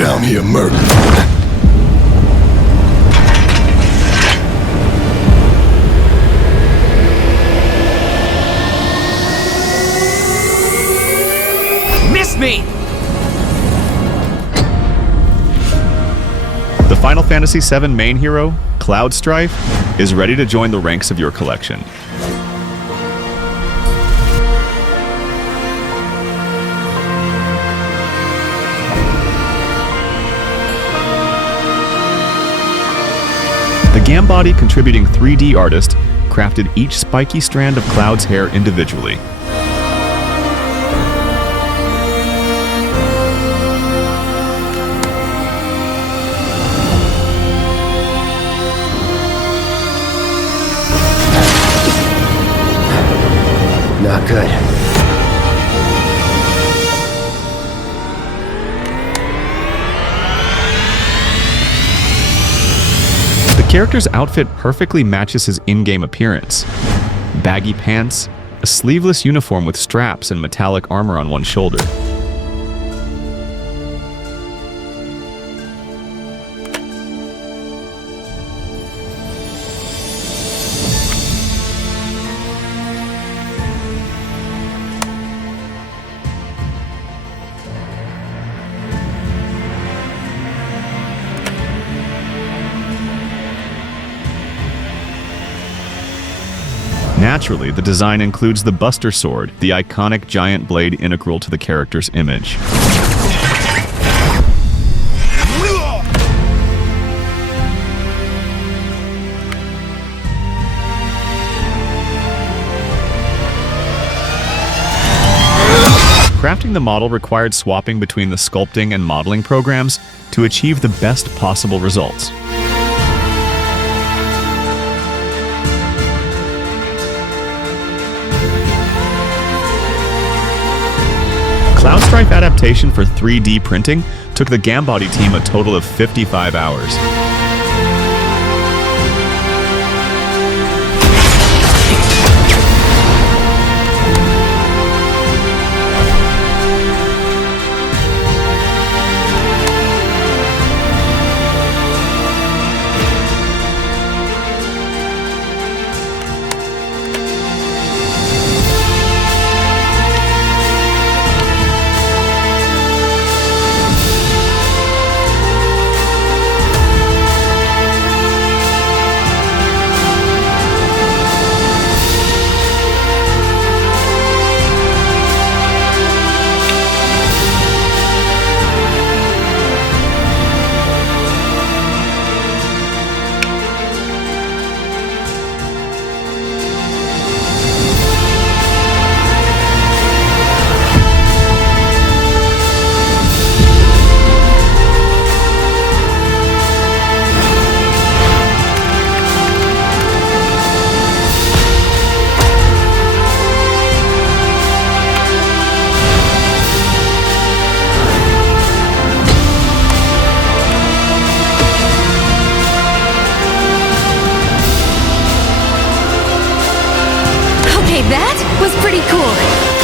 down here, murder. Missed me! The Final Fantasy VII main hero, Cloud Strife, is ready to join the ranks of your collection. The Gambody contributing 3D artist crafted each spiky strand of Cloud's hair individually. Not good. The character's outfit perfectly matches his in-game appearance. Baggy pants, a sleeveless uniform with straps and metallic armor on one shoulder. Naturally, the design includes the Buster Sword, the iconic giant blade integral to the character's image. Crafting the model required swapping between the sculpting and modeling programs to achieve the best possible results. Cloud Strife adaptation for 3D printing took the Gambody team a total of 55 hours. That was pretty cool.